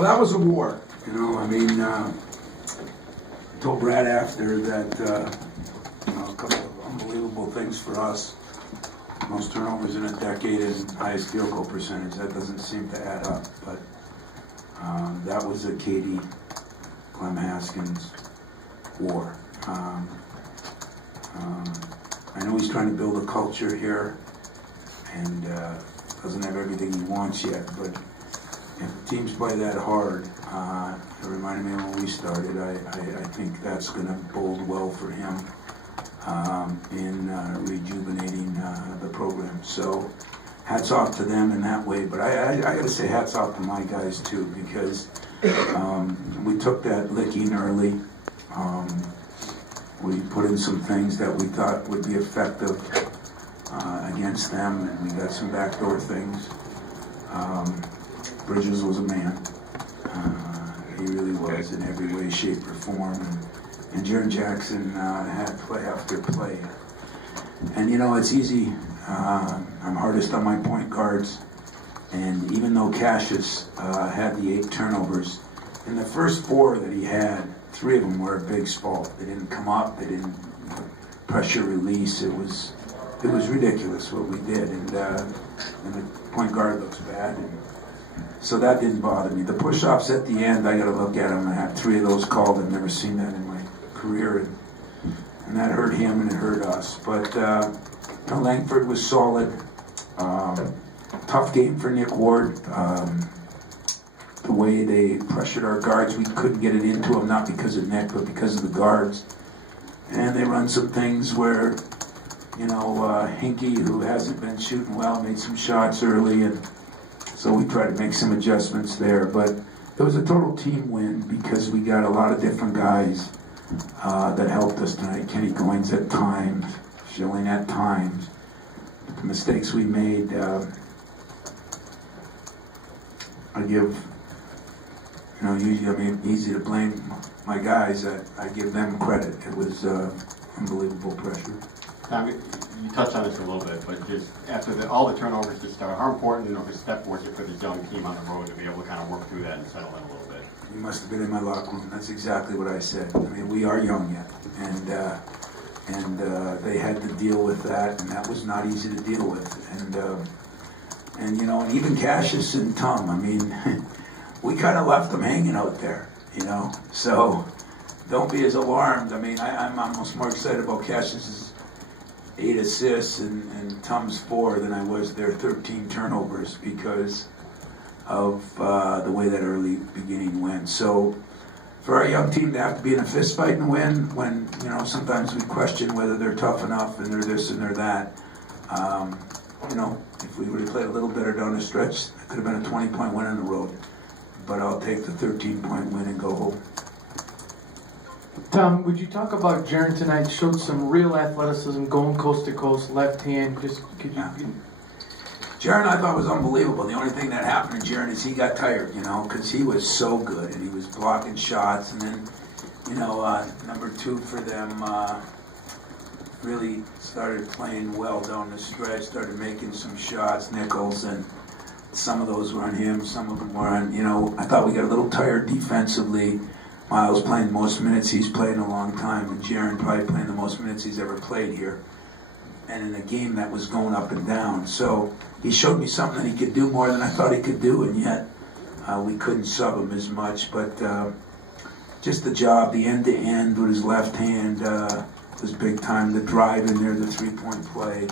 Well, that was a war. You know, I mean, I told Brad after that, you know, a couple of unbelievable things for us. Most turnovers in a decade and highest field goal percentage. That doesn't seem to add up, but that was a Katie, Clem Haskins war. I know he's trying to build a culture here and doesn't have everything he wants yet, but if teams play that hard, it reminded me of when we started. I think that's going to bode well for him in rejuvenating the program. So hats off to them in that way. But I got to say hats off to my guys too, because we took that licking early. We put in some things that we thought would be effective against them, and we got some backdoor things. Bridges was a man. He really was in every way, shape, or form. And Jaron Jackson had play after play. And you know, it's easy. I'm hardest on my point guards. And even though Cassius had the 8 turnovers, in the first 4 that he had, 3 of them were a big fault. They didn't come up. They didn't pressure release. It was ridiculous what we did. And the point guard looks bad. And so that didn't bother me. The push-offs at the end, I got to look at them. I had 3 of those called. I've never seen that in my career, and that hurt him and it hurt us. But you know, Langford was solid. Tough game for Nick Ward. The way they pressured our guards, we couldn't get it into them, not because of Nick, but because of the guards. And they run some things where, you know, Hinkie, who hasn't been shooting well, made some shots early, and so we tried to make some adjustments there. But it was a total team win because we got a lot of different guys that helped us tonight. Kenny Goins at times, Schilling at times. The mistakes we made, I give, you know, usually, I mean, easy to blame my guys. I give them credit. It was unbelievable pressure. Tom, you touched on this a little bit, but just after all the turnovers to start, how important of a step was it for this young team on the road to be able to kind of work through that and settle in a little bit? You must have been in my locker room. That's exactly what I said. I mean, we are young yet, and they had to deal with that, and that was not easy to deal with. And you know, and even Cassius and Tom, I mean, we kind of left them hanging out there, you know. So don't be as alarmed. I mean, I'm almost more excited about Cassius's 8 assists and Tom's 4 than I was their 13 turnovers because of the way that early beginning went. So for our young team to have to be in a fist fight and win, when, you know, sometimes we question whether they're tough enough and they're this and they're that. You know, if we would have played a little better down the stretch, it could have been a 20-point win on the road. But I'll take the 13-point win and go home. Tom, would you talk about Jaron tonight? Showed some real athleticism, going coast to coast, left hand. Just could you? Jaron, I thought was unbelievable. The only thing that happened to Jaron is he got tired, you know, because he was so good and he was blocking shots. And then, you know, number 2 for them really started playing well down the stretch. Started making some shots, Nichols, and some of those were on him. Some of them were on. You know, I thought we got a little tired defensively. Miles playing the most minutes he's played in a long time, and Jaron probably playing the most minutes he's ever played here. And in a game that was going up and down. So he showed me something that he could do more than I thought he could do, and yet we couldn't sub him as much. But just the job, the end-to-end with his left hand was big time. The drive in there, the 3-point play.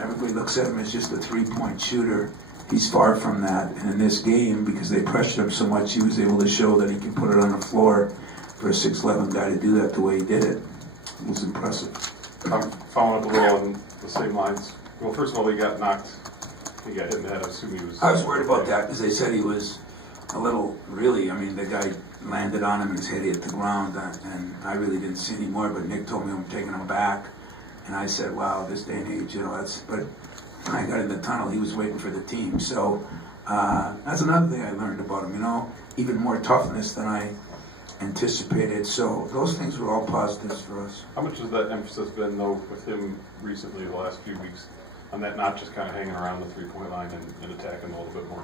Everybody looks at him as just a 3-point shooter. He's far from that. And in this game, because they pressured him so much, he was able to show that he can put it on the floor for a 6'11" guy to do that the way he did it. It was impressive. I'm following up a little on the same lines. Well, first of all, he got knocked. He got hit in the head. I assume he was... I was worried about that because they said he was a little, really, I mean, the guy landed on him and his head hit the ground, and I really didn't see any more, but Nick told me I'm taking him back. And I said, wow, this day and age, you know, that's... But when I got in the tunnel, he was waiting for the team. So that's another thing I learned about him, you know, even more toughness than I anticipated. So those things were all positives for us. How much has that emphasis been, though, with him recently, the last few weeks, on that not just kind of hanging around the 3-point line and attacking a little bit more?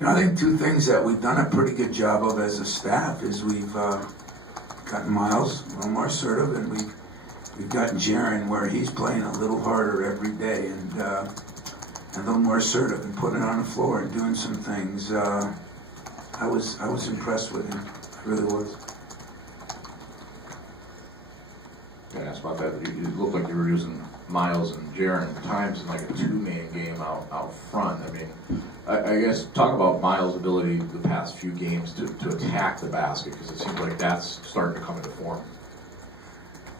I think two things that we've done a pretty good job of as a staff is we've gotten Miles a little more assertive, and we've gotten Jaron where he's playing a little harder every day and a little more assertive and putting it on the floor and doing some things. I was impressed with him. I really was. I asked about that. You looked like you were using Miles and Jaron at times in like a two-man game out front. I mean, I guess talk about Miles' ability the past few games to attack the basket, because it seems like that's starting to come into form.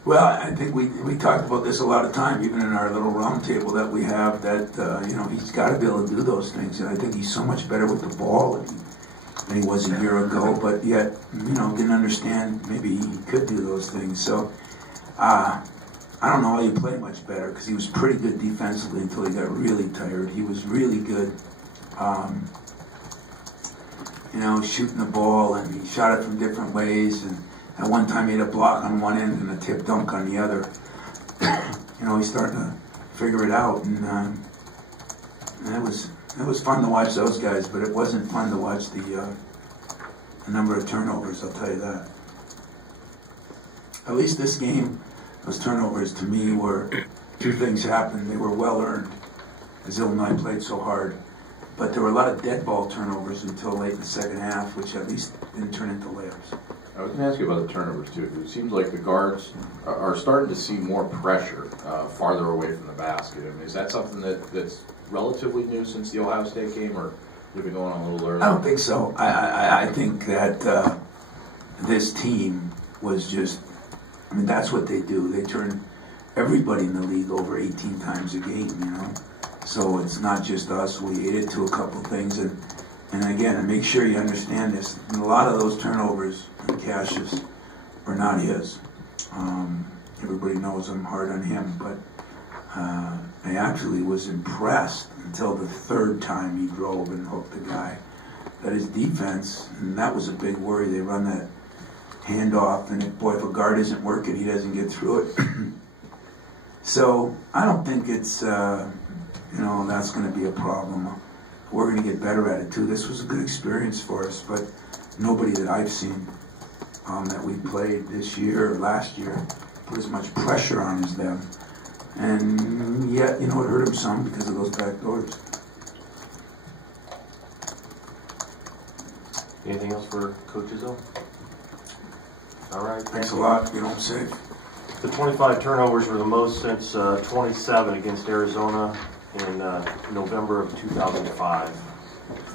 Well, I think we talked about this a lot of time, even in our little round table that we have, that he's got to be able to do those things, and I think he's so much better with the ball than he was a year ago, but yet, didn't understand maybe he could do those things. So, I don't know how he played much better, because he was pretty good defensively until he got really tired. He was really good, shooting the ball, and he shot it from different ways, and at one time he had a block on one end and a tip dunk on the other. He's starting to figure it out, and it was fun to watch those guys, but it wasn't fun to watch the number of turnovers, I'll tell you that. At least this game, those turnovers to me were, two things happened. They were well earned, as Illinois played so hard. But there were a lot of dead ball turnovers until late in the second half, which at least didn't turn into layups. I was going to ask you about the turnovers too. It seems like the guards are starting to see more pressure farther away from the basket. I mean, is that something that's relatively new since the Ohio State game, or have been going on a little earlier? I don't think so. I think that this team was just, that's what they do. They turn everybody in the league over 18 times a game, So it's not just us. We ate it to a couple things. And again, and make sure you understand this, a lot of those turnovers and Cash's were not his. Everybody knows I'm hard on him, but I actually was impressed until the third time he drove and hooked the guy. That his defense, and that was a big worry. They run that handoff, and if a guard isn't working, he doesn't get through it. So I don't think it's, that's going to be a problem. We're going to get better at it too. This was a good experience for us, but nobody that I've seen that we played this year or last year put as much pressure on as them. And yet, it hurt him some because of those back doors. Anything else for Coach Izzo? All right. Thanks a lot. Get home safe. The 25 turnovers were the most since 27 against Arizona in November of 2005.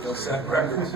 They'll set records.